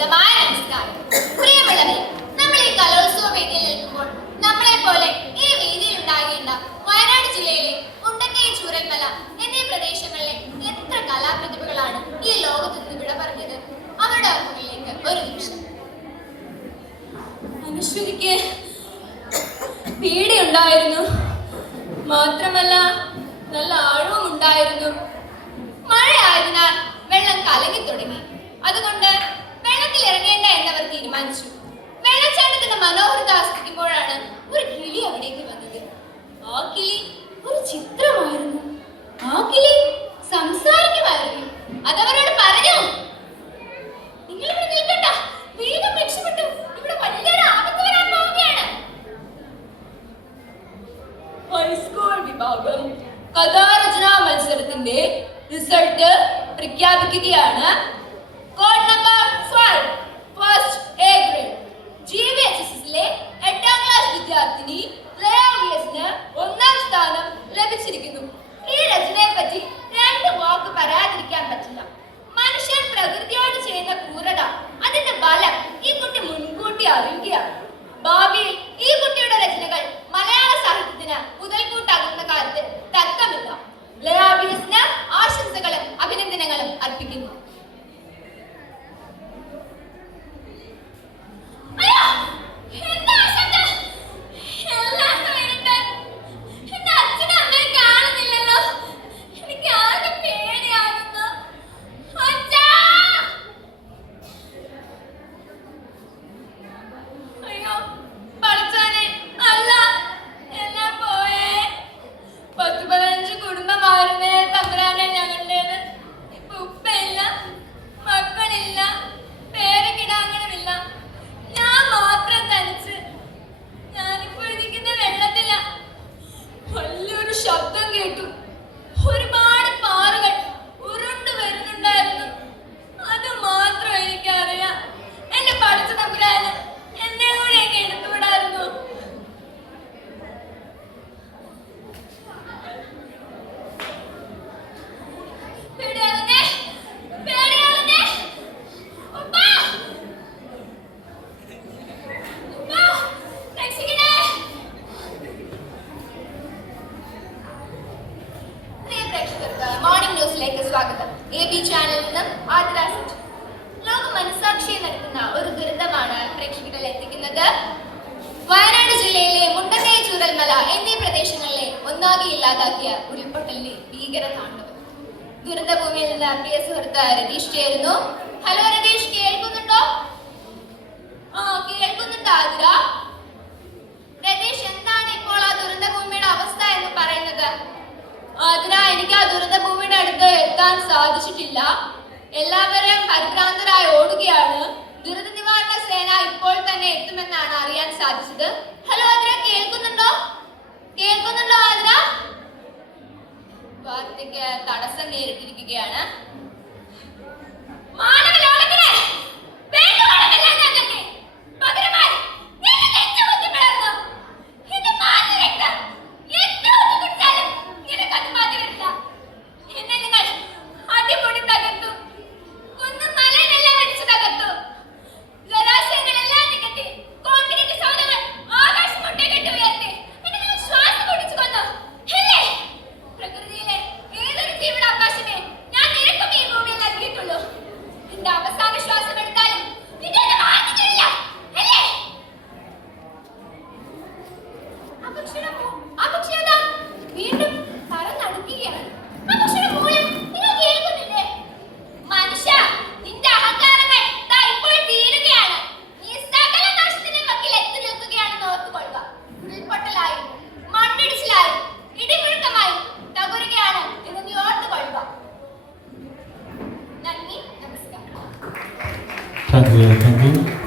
വിനീതമായ നമസ്കാരം. പ്രിയമുള്ളവരെ, നമ്മൾ ഈ കലോത്സവ വേദിയിൽ നിൽക്കുമ്പോൾ നമ്മളെ പോലെ ഈ വേദിയിൽ ഉണ്ടാകേണ്ട വയനാട് ജില്ലയിലെ മുണ്ടക്കൈ ചൂരൽമല എന്നീ പ്രദേശങ്ങളിലെ എത്ര കലാപ്രതിഭകളാണ് ഈ ലോകത്ത് നിന്ന് വിട പറഞ്ഞത്. അവരുടെ ഓർമ്മകളിലേക്ക് ഒരു നിമിഷം. അനുശ്വതിക്ക് പേടിയുണ്ടായിരുന്നു, മാത്രമല്ല നല്ല ആഴവും ഉണ്ടായിരുന്നു. മഴയായതിനാൽ വെള്ളം കലങ്ങി തുടങ്ങി. അതുകൊണ്ട് വെള്ളത്തിൽ ഇറങ്ങേണ്ട എന്നവർ തീരുമാനിച്ചു. വെള്ളച്ചാട്ടത്തിന്റെ മനോഹരത ആസ്വദിക്കുമ്പോഴാണ് ഒരു കിളി അവിടേക്ക് വന്നത്. ആ കിളി ഒരു ചിത്രമായിരുന്നു. ആ കിളി സംസാരിക്കുമായിരുന്നു. അതവരോട് പറഞ്ഞു, നിങ്ങൾ ഇവിടെ നിൽക്കണ്ട, വേഗം രക്ഷപ്പെട്ടു, ഇവിടെ വലിയൊരു ആപത്ത് വരാൻ പോവുകയാണ്. ഹൈസ്കൂൾ വിഭാഗം കഥാരചനാ മത്സരത്തിന്റെ റിസൾട്ട് പ്രഖ്യാപിക്കുകയാണ്. Code number 12, first A grade GVHSലെ 8ാം ക്ലാസ് വിദ്യാർത്ഥിനി ലയാവിയസിന് 1ാം സ്ഥാനം ലഭിച്ചിരിക്കുന്നു. ഈ രചനയെ പറ്റി 2 വാക്ക് പറയാതിരിക്കാൻ പറ്റില്ല. മനുഷ്യൻ പ്രകൃതിയോട് ചെയ്യുന്ന ക്രൂരത, അതിന്റെ ബലം ഈ കുട്ടി മുൻകൂട്ടി അറിയുകയാണ്. ഭാവിയിൽ ഈ കുട്ടിയുടെ രചനകൾ മലയാള സാഹിത്യത്തിന് മുതൽക്കൂട്ടാകുന്ന കാര്യത്തിൽ തർക്കമില്ല. ലയാവിയസിന് ആശംസകളും അഭിനന്ദനങ്ങളും അർപ്പിക്കുന്നു. സ്വാഗതം. AB ചാനലിൽ നിന്നും ആദ്രാസിറ്റ്. ലോക മനസാക്ഷിയെ നടത്തുന്ന ഒരു ദുരന്തമാണ് പ്രേക്ഷകരിൽ എത്തിക്കുന്നത്. വയനാട് ജില്ലയിലെ മുണ്ടക്കൈ ചൂരൽമല എന്നീ പ്രദേശങ്ങളിലെ ഒന്നാകെ ഇല്ലാതാക്കിയ ഉരുൾപൊട്ടലിന്റെ ഭീകര താണ്ഡവം. ദുരന്ത ഭൂമിയിൽ നിന്ന് പ്രിയ സുഹൃത്ത് രതീഷ് ചേരുന്നു. ഹലോ രതീഷ്, കേൾക്കുന്നുണ്ടോ? കേൾക്കുന്നുണ്ട് ആതിര. രതീഷ്, എന്താണ് ഇപ്പോൾ ആ ദുരന്ത ഭൂമിയുടെ അവസ്ഥ എന്ന് പറയുന്നത്? അതിനാ എനിക്ക് ആ ദുരന്ത ഭൂമിയുടെ അടുത്ത് എത്താൻ സാധിച്ചിട്ടില്ല. എല്ലാവരും പരിഭ്രാന്തരായി ഓടുകയാണ്. ദുരന്ത നിവാരണ സേന ഇപ്പോൾ തന്നെ എത്തുമെന്നാണ് അറിയാൻ സാധിച്ചത്. ഹലോ ആതിര, കേൾക്കുന്നുണ്ടോ? കേൾക്കുന്നുണ്ടോ ആതിര? വാർത്തയ്ക്ക് തടസ്സം നേരിട്ടിരിക്കുകയാണ്. Thank you.